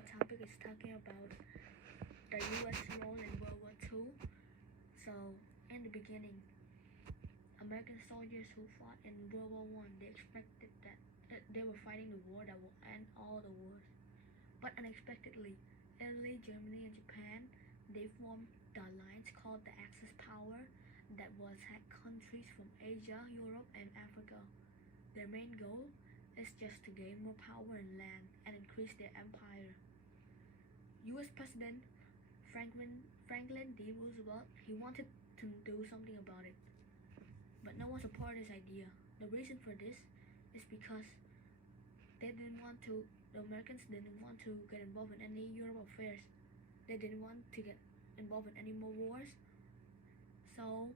my topic is talking about the U.S. role in World War II. So, in the beginning, American soldiers who fought in World War I, they expected that they were fighting the war that will end all the wars. But unexpectedly, Italy, Germany, and Japan, they formed the alliance called the Axis Power that had countries from Asia, Europe, and Africa. Their main goal is just to gain more power in land and increase their empire. U.S. President Franklin D. Roosevelt, he wanted to do something about it, but no one supported his idea. The reason for this is because the Americans didn't want to get involved in any Europe affairs. They didn't want to get involved in any more wars. So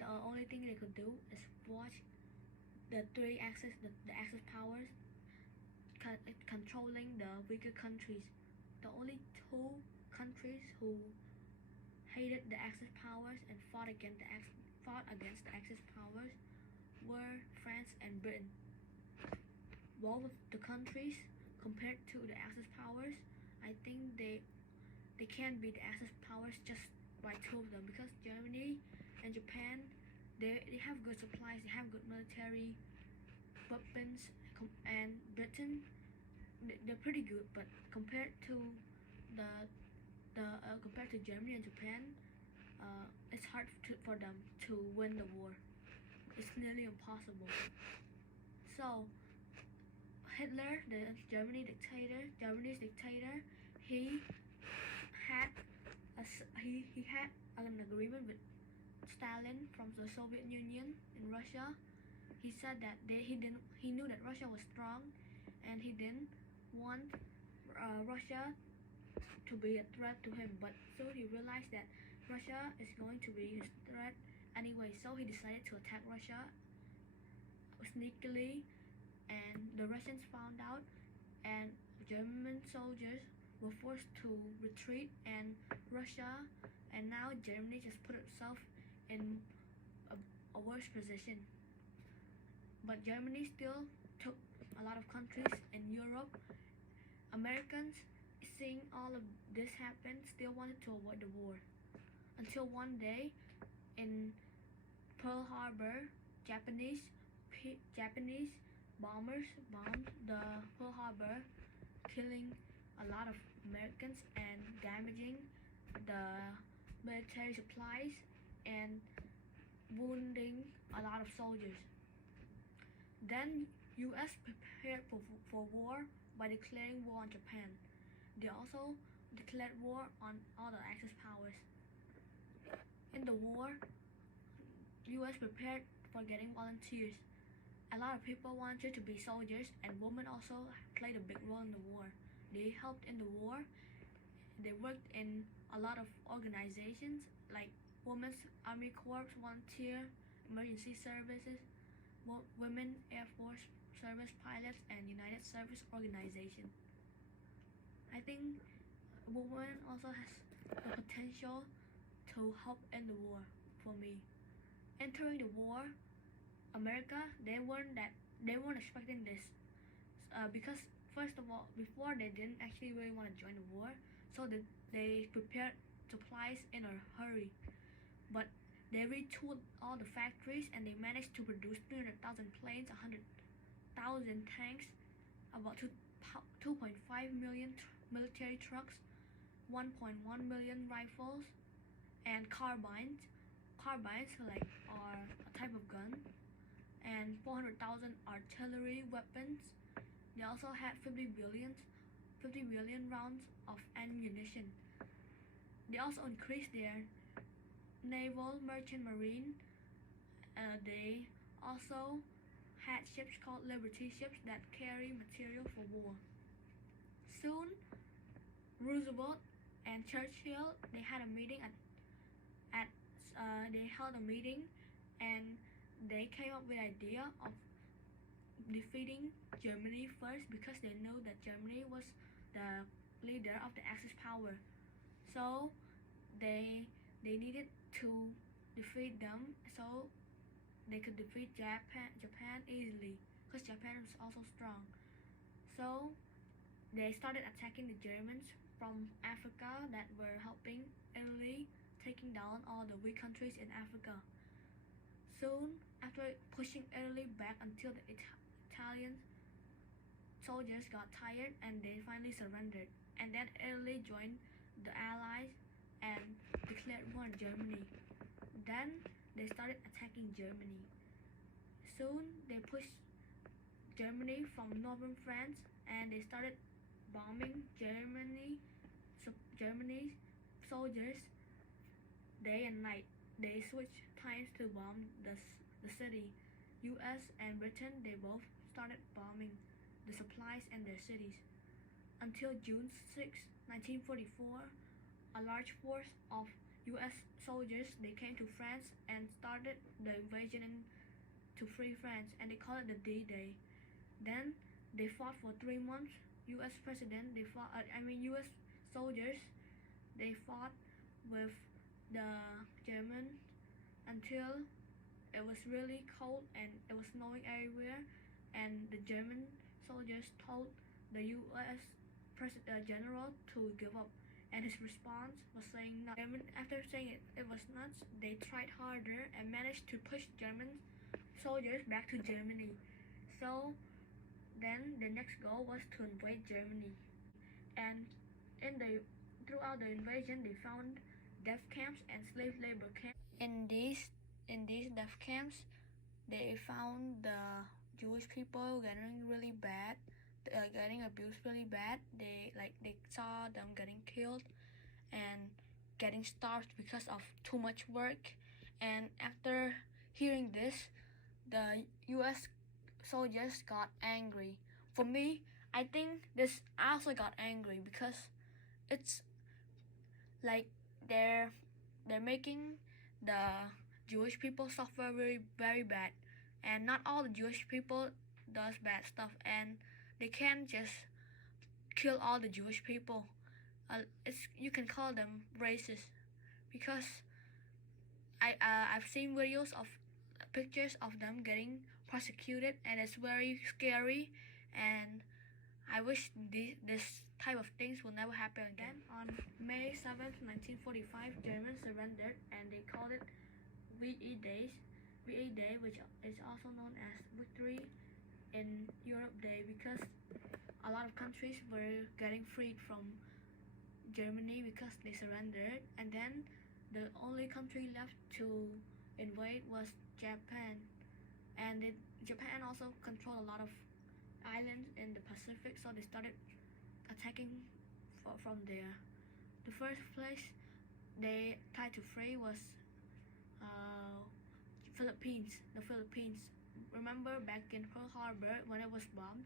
the only thing they could do is watch the Axis powers controlling the weaker countries. The only two countries who hated the Axis powers and fought against the Axis powers were France and Britain. Both of the countries, compared to the Axis powers, I think they can't beat the Axis powers just by two of them, because Germany and Japan, they have good supplies, they have good military weapons, and Britain, they're pretty good, but compared to Germany and Japan, it's hard for them to win the war. It's nearly impossible. So Hitler, the Japanese dictator, he had an agreement with Stalin from the Soviet Union in Russia. He said that he knew that Russia was strong, and he didn't want Russia to be a threat to him. But so he realized that Russia is going to be his threat anyway. So he decided to attack Russia sneakily, and the Russians found out, and German soldiers were forced to retreat, and now Germany just put itself in a worse position. But Germany still took a lot of countries in Europe. Americans, seeing all of this happen, still wanted to avoid the war. Until one day, in Pearl Harbor, Japanese bombers bombed the Pearl Harbor, killing a lot of Americans and damaging the military supplies and wounding a lot of soldiers. Then U.S. prepared for war by declaring war on Japan. They also declared war on all the Axis powers. In the war, U.S. prepared for getting volunteers. A lot of people wanted to be soldiers, and women also played a big role in the war. They helped in the war. They worked in a lot of organizations like Women's Army Corps, Volunteer, Emergency Services, Women Air Force Service Pilots, and United Service Organization. I think women also has the potential to help in the war for me. Entering the war, America, they weren't expecting this, because first of all, before they didn't actually really want to join the war, so they prepared supplies in a hurry. But they retooled all the factories, and they managed to produce 300,000 planes, 100,000 tanks, about 2.5 million military trucks, 1.1 million rifles, and carbines. Carbines are a type of gun, and 400,000 artillery weapons. They also had 50 billion rounds of ammunition. They also increased their naval merchant marine. They also had ships called Liberty ships that carry material for war. Soon, Roosevelt and Churchill, they had a meeting they held a meeting, and they came up with the idea of defeating Germany first, because they knew that Germany was the leader of the Axis power. So they needed to defeat them so they could defeat Japan easily, because Japan was also strong. So they started attacking the Germans from Africa that were helping Italy taking down all the weak countries in Africa. Soon after pushing Italy back until the Italian soldiers got tired and they finally surrendered. And then Italy joined the Allies and declared war on Germany. Then they started attacking Germany. Soon they pushed Germany from northern France and they started bombing Germany's soldiers day and night. They switched times to bomb the city. US and Britain, they both started bombing the supplies and their cities. Until June 6, 1944, a large force of US soldiers, they came to France and started the invasion to free France, and they called it the D-Day. Then they fought for 3 months. US president, US soldiers, they fought with the Germans until it was really cold and it was snowing everywhere, and the German soldiers told the US general to give up, and his response was saying no. After saying it was nuts, they tried harder and managed to push German soldiers back to Germany. So then the next goal was to invade Germany, and throughout the invasion they found death camps and slave labor camps. In these death camps, they found the Jewish people getting really bad, getting abused really bad. They saw them getting killed and getting starved because of too much work. And after hearing this, the US soldiers got angry. For me, I think I also got angry because it's like they're making the Jewish people suffer very, very bad, and not all the Jewish people does bad stuff, and they can't just kill all the Jewish people. You can call them racist, because I've seen videos of pictures of them getting prosecuted, and it's very scary, and I wish this type of things will never happen again. On May 7th, 1945, Germans surrendered, and they called it VE Day, which is also known as Victory in Europe Day, because a lot of countries were getting freed from Germany because they surrendered. And then the only country left to invade was Japan, and Japan also controlled a lot of islands in the Pacific, so they started attacking from there. The first place they tried to free was the Philippines. Remember back in Pearl Harbor when it was bombed,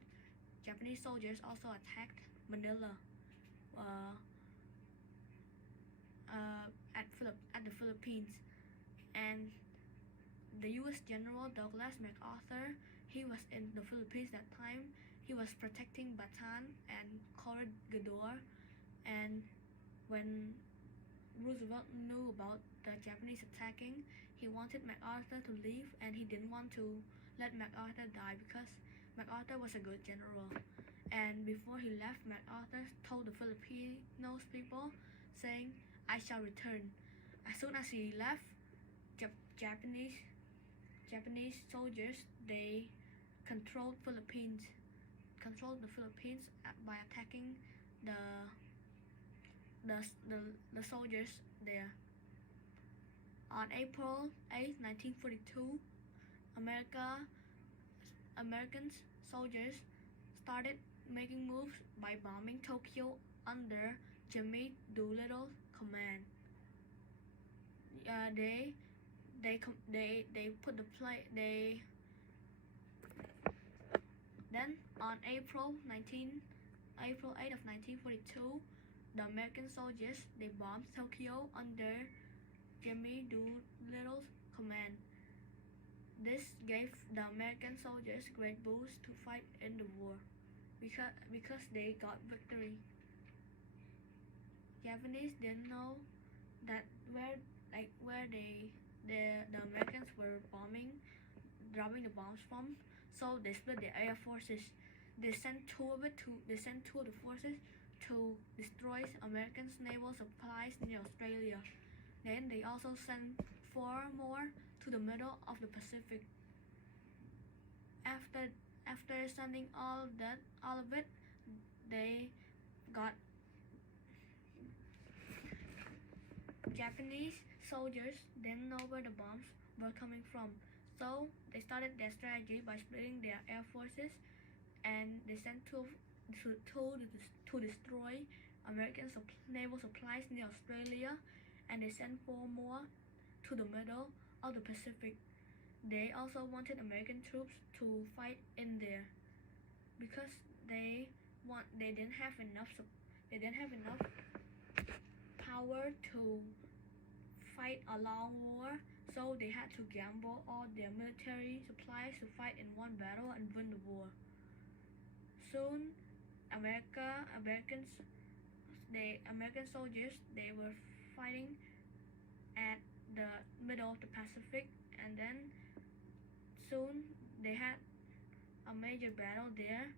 Japanese soldiers also attacked Manila at the Philippines, and the US General Douglas MacArthur, he was in the Philippines that time. He was protecting Bataan and Corregidor, and when Roosevelt knew about the Japanese attacking, he wanted MacArthur to leave, and he didn't want to let MacArthur die because MacArthur was a good general. And before he left, MacArthur told the Filipinos people saying, "I shall return." As soon as he left, Japanese soldiers, they controlled the Philippines by attacking the soldiers there. On April 8, 1942, American soldiers started making moves by bombing Tokyo under Jimmy Doolittle's command. Then on April 8 of 1942, the American soldiers, they bombed Tokyo under Jimmy Doolittle's command. This gave the American soldiers great boost to fight in the war because they got victory. Japanese didn't know that where the Americans were dropping the bombs from, so they split the air forces. they sent two of the forces to destroy American naval supplies near Australia. Then they also sent 4 more to the middle of the Pacific. After sending all of it, they got Japanese soldiers didn't know where the bombs were coming from, so they started their strategy by splitting their air forces, and they sent two to destroy American naval supplies near Australia, and they sent 4 more to the middle of the Pacific. They also wanted American troops to fight in there because they didn't have enough power to fight a long war, so they had to gamble all their military supplies to fight in one battle and win the war. Soon, American soldiers, they were fighting at the middle of the Pacific, and then soon they had a major battle there.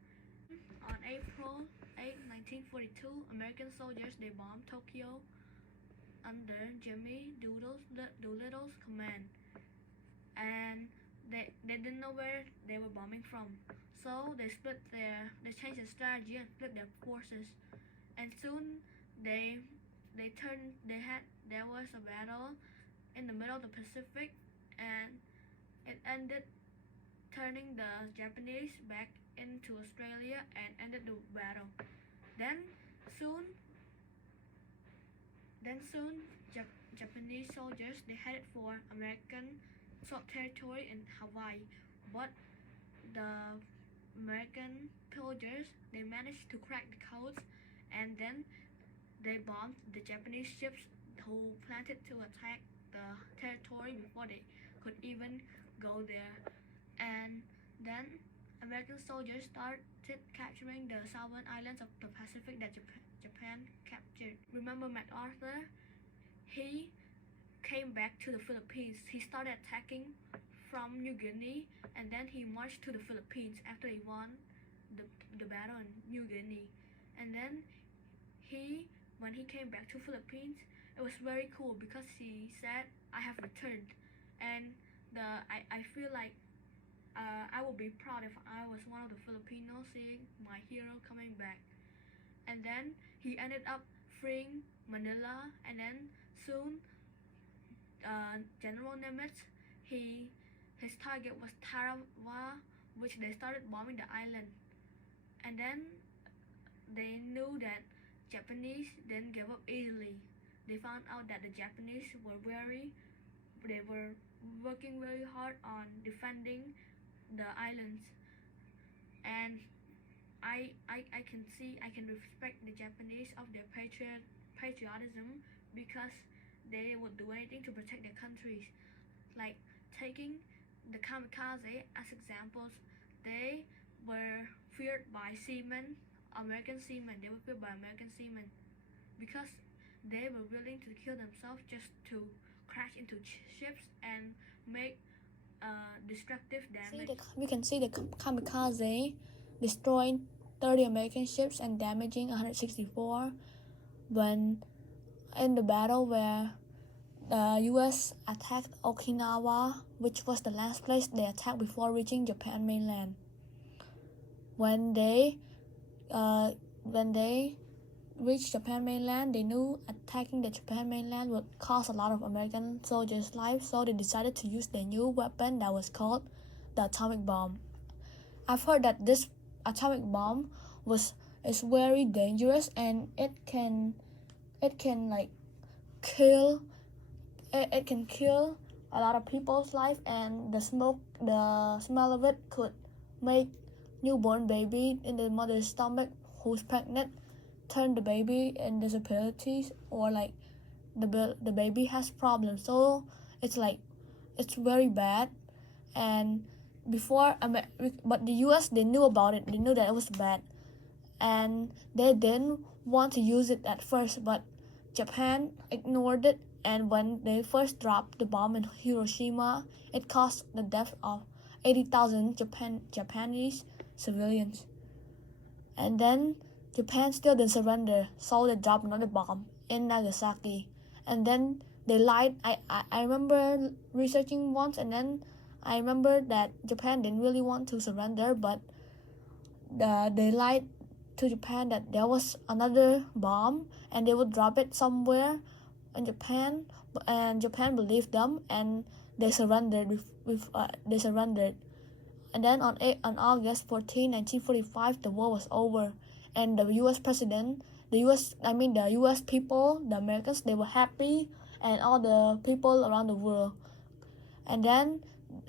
On April 8, 1942, American soldiers, they bombed Tokyo under Jimmy Doolittle's command, and they didn't know where they were bombing from, so they changed their strategy and split their forces, and soon there was a battle in the middle of the Pacific, and it ended turning the Japanese back into Australia and ended the battle. Then soon Japanese soldiers, they headed for American territory in Hawaii, but the American soldiers, they managed to crack the codes, and then they bombed the Japanese ships who planted to attack the territory before they could even go there. And then American soldiers started capturing the southern islands of the Pacific that Japan captured. Remember MacArthur? He came back to the Philippines. He started attacking from New Guinea, and then he marched to the Philippines after he won the battle in New Guinea. And then when he came back to Philippines, it was very cool because he said, "I have returned," and I feel like I would be proud if I was one of the Filipinos seeing my hero coming back. And then he ended up freeing Manila, and then soon General Nimitz, his target was Tarawa, which they started bombing the island. And then they knew that Japanese didn't give up easily. They found out that the Japanese were working very hard on defending the islands, and I can respect the Japanese of their patriotism because they would do anything to protect their countries. Like taking the kamikaze as examples, they were feared by American seamen. They were feared by American seamen because they were willing to kill themselves just to crash into ships and make destructive damage. We can see the kamikaze destroying 30 American ships and damaging 164 when in the battle where the US attacked Okinawa, which was the last place they attacked before reaching Japan mainland. When they reached Japan mainland, they knew attacking the Japan mainland would cost a lot of American soldiers' lives, so they decided to use their new weapon that was called the atomic bomb. I've heard that this atomic bomb is very dangerous, and it can kill a lot of people's life, and the smell of it could make newborn baby in the mother's stomach who's pregnant turn the baby in disabilities, or like the baby has problems. So it's very bad. And but the US, they knew about it. They knew that it was bad, and they didn't want to use it at first, but Japan ignored it, and when they first dropped the bomb in Hiroshima, it caused the death of 80,000 Japanese civilians. And then Japan still didn't surrender, so they dropped another bomb in Nagasaki. And then they lied. I remember researching once, and then I remember that Japan didn't really want to surrender, but they lied to Japan that there was another bomb and they would drop it somewhere in Japan, and Japan believed them and they surrendered. They surrendered. And then on August 14, 1945, the war was over, and the U.S. president, the U.S. people, the Americans, they were happy, and all the people around the world. And then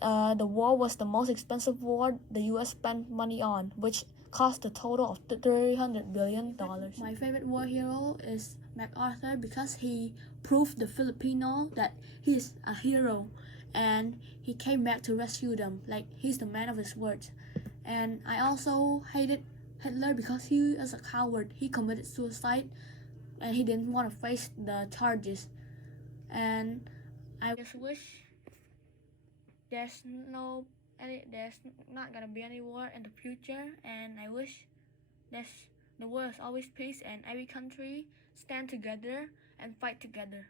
the war was the most expensive war the U.S. spent money on, which cost a total of $300 billion. My favorite war hero is MacArthur because he proved the Filipino that he's a hero, and he came back to rescue them. Like, he's the man of his words. And I also hated Hitler because he was a coward. He committed suicide and he didn't want to face the charges. And I just wish there's not gonna be any war in the future, and I wish the world is always peace and every country stand together and fight together.